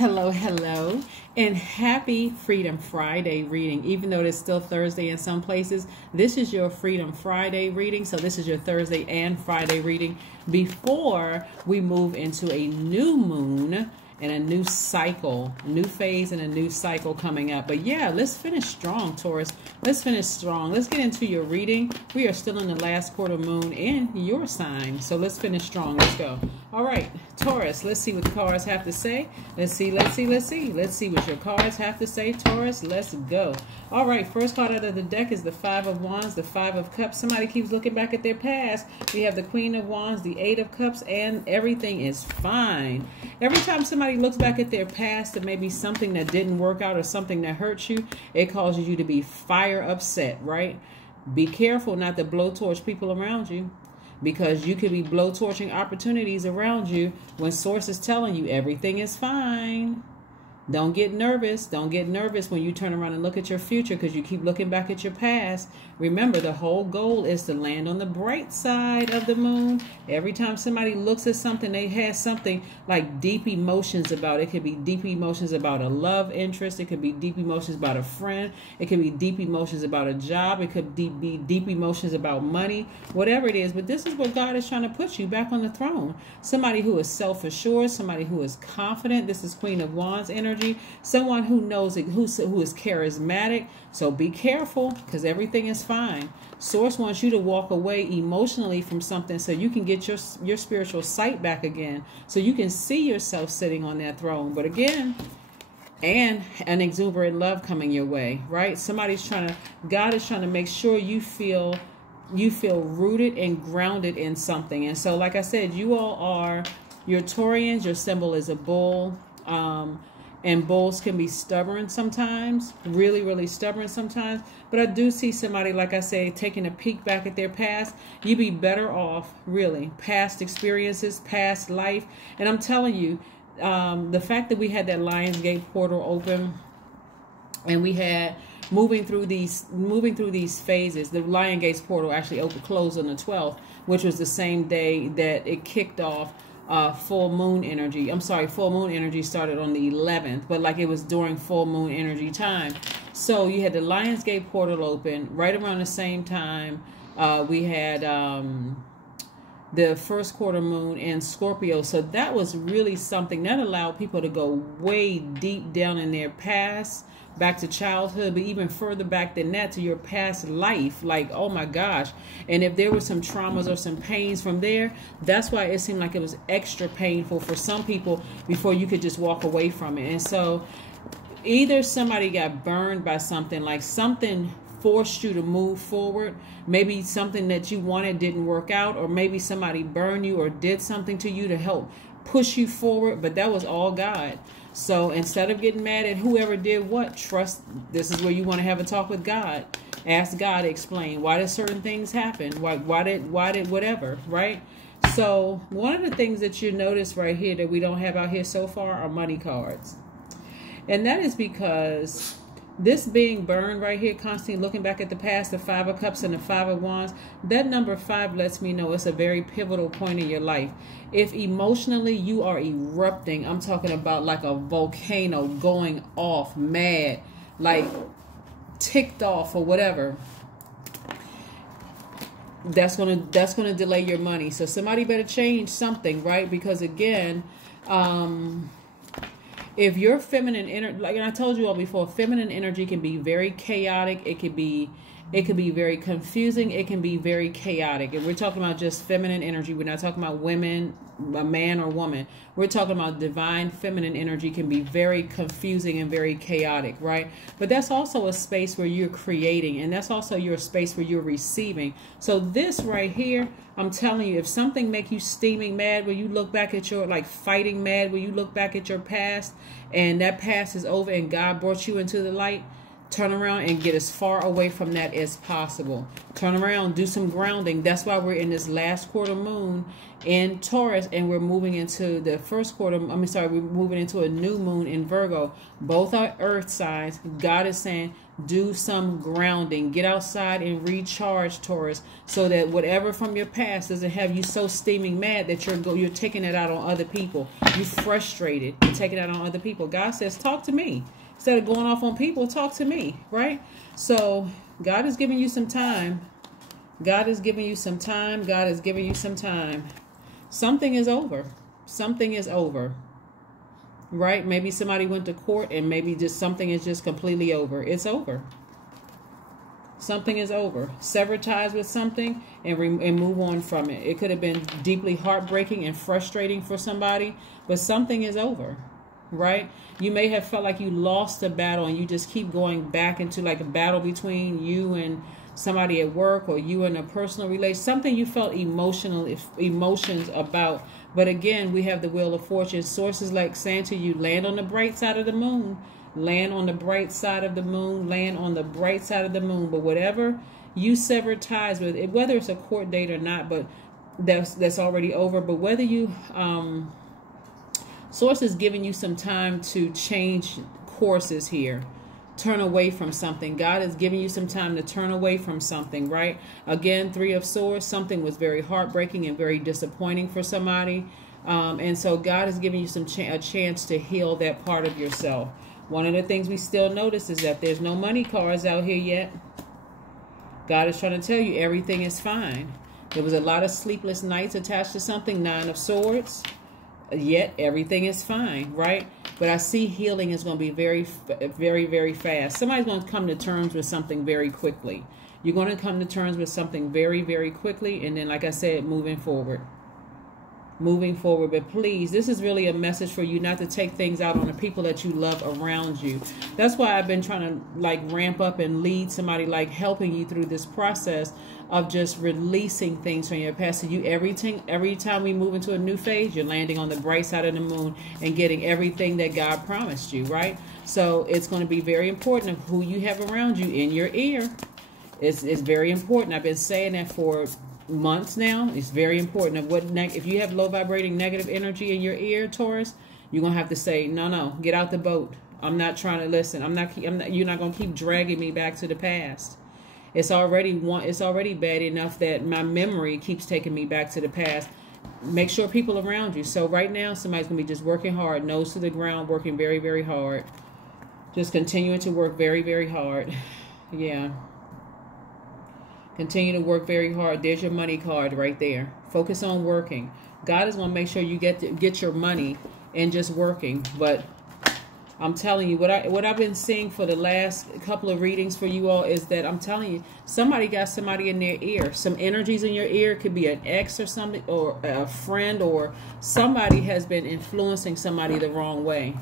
Hello, hello, and happy Freedom Friday reading. Even though it's still Thursday in some places, this is your Freedom Friday reading. So this is your Thursday and Friday reading before we move into a new moon and a new cycle, new phase and a new cycle coming up. But yeah, let's finish strong, Taurus. Let's finish strong. Let's get into your reading. We are still in the last quarter moon in your sign. So let's finish strong. Let's go. All right, Taurus, let's see what the cards have to say. Let's see what your cards have to say, Taurus. Let's go. All right, first card out of the deck is the Five of Wands, the Five of Cups. Somebody keeps looking back at their past. We have the Queen of Wands, the Eight of Cups, and everything is fine. Every time somebody looks back at their past and maybe something that didn't work out or something that hurt you, it causes you to be fire upset, right? Be careful not to blowtorch people around you, because you could be blowtorching opportunities around you when source is telling you everything is fine. Don't get nervous. Don't get nervous when you turn around and look at your future because you keep looking back at your past. Remember, the whole goal is to land on the bright side of the moon. Every time somebody looks at something, they have something like deep emotions about it. It could be deep emotions about a love interest. It could be deep emotions about a friend. It could be deep emotions about a job. It could be deep emotions about money, whatever it is. But this is what God is trying to put you back on the throne. Somebody who is self-assured, somebody who is confident. This is Queen of Wands energy. Someone who knows it, who is charismatic. So be careful, because everything is fine. Source wants you to walk away emotionally from something so you can get your spiritual sight back again, so you can see yourself sitting on that throne. But again, and an exuberant love coming your way, right? God is trying to make sure you feel rooted and grounded in something. And so, like I said, you're Taurians. Your symbol is a bull. And bulls can be stubborn sometimes, really, really stubborn sometimes. But I do see somebody, like I say, taking a peek back at their past. You'd be better off, really, past experiences, past life. And I'm telling you, the fact that we had that Lionsgate portal open and we had moving through these phases, the Lionsgate portal actually closed on the 12th, which was the same day that it kicked off full moon energy. I'm sorry, full moon energy started on the 11th, but like it was during full moon energy time. So you had the Lionsgate portal open right around the same time. We had the first quarter moon in Scorpio. So that was really something that allowed people to go way deep down in their past, back to childhood, but even further back than that, to your past life. Like, oh my gosh. And if there were some traumas or some pains from there, that's why it seemed like it was extra painful for some people before you could just walk away from it. And so either somebody got burned by something, like something forced you to move forward. Maybe something that you wanted didn't work out, or maybe somebody burned you or did something to you to help push you forward, but that was all God. So instead of getting mad at whoever did what, trust. This is where you want to have a talk with God. Ask God to explain, why did certain things happen? Why did whatever, right? So one of the things that you notice right here that we don't have out here so far are money cards. And that is because this being burned right here, constantly looking back at the past, the Five of Cups and the Five of Wands, that number 5 lets me know it's a very pivotal point in your life. If emotionally you are erupting, I'm talking about like a volcano going off, mad, like ticked off or whatever, that's gonna delay your money. So somebody better change something, right? Because again, if your feminine energy, like I told you all before, feminine energy can be very chaotic. It could be very confusing. It can be very chaotic. And we're talking about just feminine energy. We're not talking about women, a man or woman. We're talking about divine feminine energy can be very confusing and very chaotic, right? But that's also a space where you're creating, and that's also your space where you're receiving. So this right here, I'm telling you, if something make you steaming mad, when you look back at your, like fighting mad, when you look back at your past and that past is over and God brought you into the light, turn around and get as far away from that as possible. Turn around, do some grounding. That's why we're in this last quarter moon in Taurus, and we're moving into the first quarter. We're moving into a new moon in Virgo. Both are earth signs. God is saying, Do some grounding. Get outside and recharge, Taurus, so that whatever from your past doesn't have you so steaming mad that you're taking it out on other people. You're frustrated. You're taking it out on other people. God says, talk to me. Instead of going off on people, talk to me, right? So God is giving you some time. God is giving you some time. God is giving you some time. Something is over. Something is over. Right? Maybe somebody went to court and maybe just something is just completely over. It's over. Something is over. Sever ties with something and move on from it. It could have been deeply heartbreaking and frustrating for somebody, but something is over. Right? You may have felt like you lost a battle and you just keep going back into like a battle between you and somebody at work or you in a personal relation. Something you felt emotions about. But again, we have the Wheel of Fortune. Sources like saying to you, land on the bright side of the moon. Land on the bright side of the moon. Land on the bright side of the moon. But whatever you sever ties with, whether it's a court date or not, but that's already over. But whether you, Source is giving you some time to change courses here. Turn away from something. God is giving you some time to turn away from something, right? Again, Three of Swords, something was very heartbreaking and very disappointing for somebody. And so God is giving you a chance to heal that part of yourself. One of the things we still notice is that there's no money cards out here yet. God is trying to tell you everything is fine. There was a lot of sleepless nights attached to something, Nine of Swords. Yet everything is fine, right? But I see healing is going to be very, very, very fast. Somebody's going to come to terms with something very quickly. You're going to come to terms with something very, very quickly. And then, like I said, moving forward. Moving forward. But please, this is really a message for you not to take things out on the people that you love around you. That's why I've been trying to like ramp up and lead somebody like helping you through this process of just releasing things from your past. So you every time we move into a new phase, you're landing on the bright side of the moon and getting everything that God promised you, right? So it's going to be very important of who you have around you in your ear. It's very important. I've been saying that for months now. It's very important of what if you have low vibrating negative energy in your ear, Taurus, you're gonna have to say no, get out the boat. I'm not trying to listen. You're not gonna keep dragging me back to the past. It's already bad enough that my memory keeps taking me back to the past. Make sure people around you. So right now somebody's gonna be just working hard, nose to the ground, working very, very hard, just continuing to work very, very hard. Yeah. Continue to work very hard. There's your money card right there. Focus on working. God is going to make sure you get your money and just working. But I'm telling you, what I've been seeing for the last couple of readings for you all is that I'm telling you, somebody got somebody in their ear. Some energies in your ear. Could be an ex or something, or a friend, or somebody has been influencing somebody the wrong way.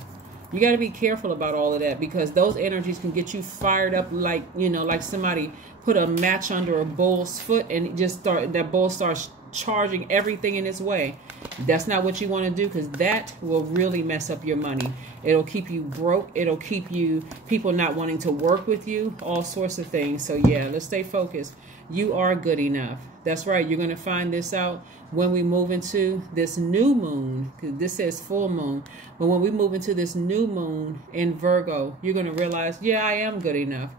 You got to be careful about all of that, because those energies can get you fired up like, like somebody put a match under a bull's foot and that bull starts charging everything in its way. That's not what you want to do, because that will really mess up your money. It'll keep you broke. It'll keep people not wanting to work with you, all sorts of things. So yeah, let's stay focused. You are good enough. That's right. You're going to find this out when we move into this new moon, because this says full moon. But when we move into this new moon in Virgo, you're going to realize, yeah, I am good enough.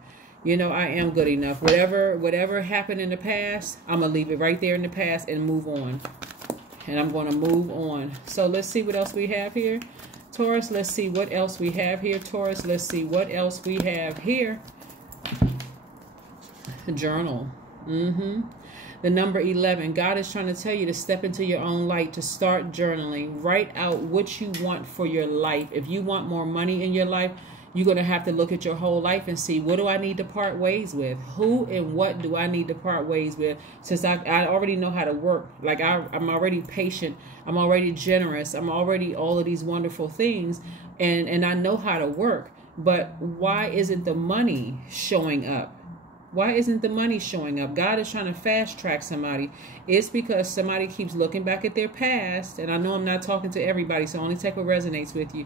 I am good enough. Whatever happened in the past, I'm going to leave it right there in the past and move on. And I'm going to move on. So let's see what else we have here. Taurus, let's see what else we have here. Taurus, let's see what else we have here. Journal. The number 11. God is trying to tell you to step into your own light, to start journaling. Write out what you want for your life. If you want more money in your life, you're going to have to look at your whole life and see, what do I need to part ways with? Who and what do I need to part ways with? Since I already know how to work. Like I'm already patient. I'm already generous. I'm already all of these wonderful things. And I know how to work. But why isn't the money showing up? Why isn't the money showing up? God is trying to fast track somebody. It's because somebody keeps looking back at their past. And I know I'm not talking to everybody, so only take what resonates with you.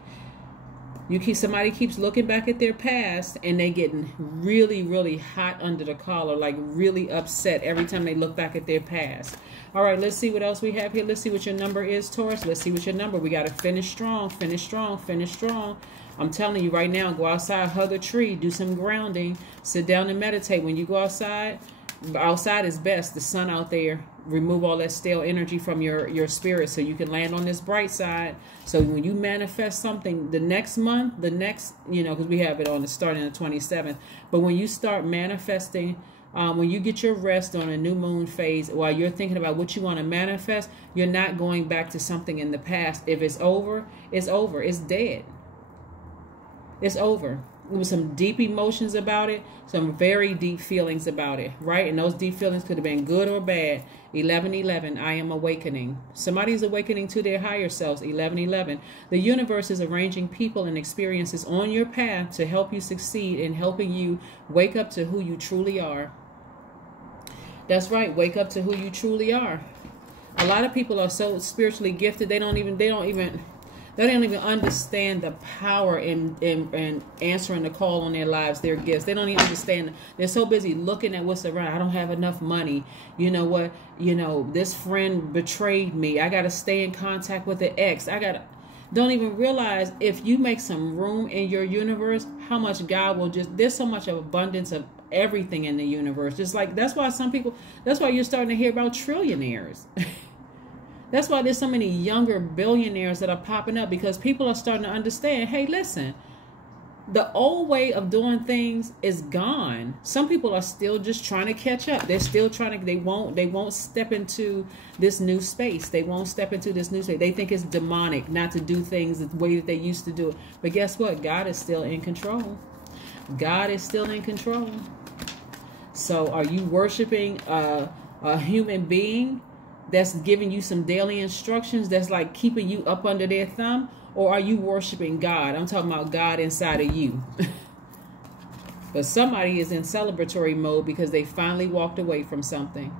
Somebody keeps looking back at their past, and they getting really, really hot under the collar, like really upset every time they look back at their past. All right, let's see what else we have here. Let's see what your number is, Taurus. Let's see what your number. We got to finish strong, finish strong, finish strong. I'm telling you right now, go outside, hug a tree, do some grounding, sit down and meditate. When you go outside is best. The sun out there, remove all that stale energy from your spirit so you can land on this bright side. So when you manifest something the next month, because we have it on the starting the 27th, but when you start manifesting, when you get your rest on a new moon phase, while you're thinking about what you want to manifest, you're not going back to something in the past. If it's over, it's over. It's dead. It's over. There was some deep emotions about it, some very deep feelings about it, right? And those deep feelings could have been good or bad. 11:11, I am awakening. Somebody's awakening to their higher selves. 11:11. The universe is arranging people and experiences on your path to help you succeed in helping you wake up to who you truly are. That's right. Wake up to who you truly are. A lot of people are so spiritually gifted, they don't even understand the power in answering the call on their lives, their gifts. They don't even understand. They're so busy looking at what's around. I don't have enough money. You know what? This friend betrayed me. I got to stay in contact with the ex. Don't even realize if you make some room in your universe, how much God will there's so much of abundance of everything in the universe. Just like, that's why you're starting to hear about trillionaires. That's why there's so many younger billionaires that are popping up, because people are starting to understand, hey, listen, the old way of doing things is gone. Some people are still just trying to catch up. They're still they won't step into this new space. They won't step into this new space. They think it's demonic not to do things the way that they used to do it. But guess what? God is still in control. God is still in control. So are you worshiping a human being that's giving you some daily instructions, that's like keeping you up under their thumb? Or are you worshiping God? I'm talking about God inside of you. But somebody is in celebratory mode because they finally walked away from something.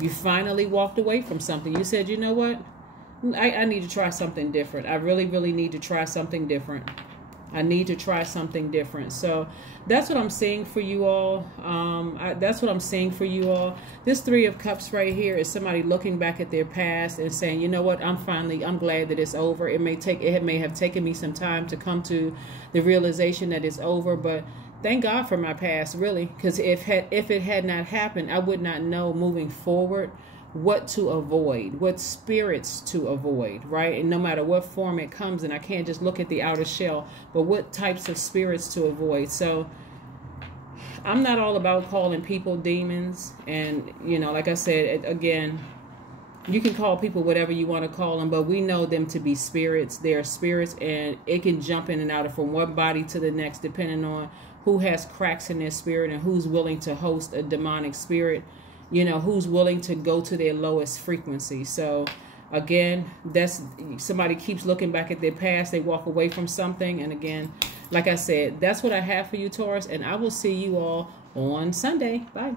You finally walked away from something. You said, you know what? I need to try something different. I really, really need to try something different. I need to try something different. So that's what I'm seeing for you all. That's what I'm seeing for you all. This Three of Cups right here is somebody looking back at their past and saying, you know what, I'm glad that it's over. It may have taken me some time to come to the realization that it's over, but thank God for my past, really, because if it had not happened, I would not know moving forward what to avoid, what spirits to avoid, right? And no matter what form it comes in, I can't just look at the outer shell, but what types of spirits to avoid. So I'm not all about calling people demons. And, like I said, again, you can call people whatever you want to call them, but we know them to be spirits. They are spirits, and it can jump in and out from one body to the next, depending on who has cracks in their spirit and who's willing to host a demonic spirit. Who's willing to go to their lowest frequency. So again, that's somebody keeps looking back at their past. They walk away from something. And again, like I said, that's what I have for you, Taurus. And I will see you all on Sunday. Bye.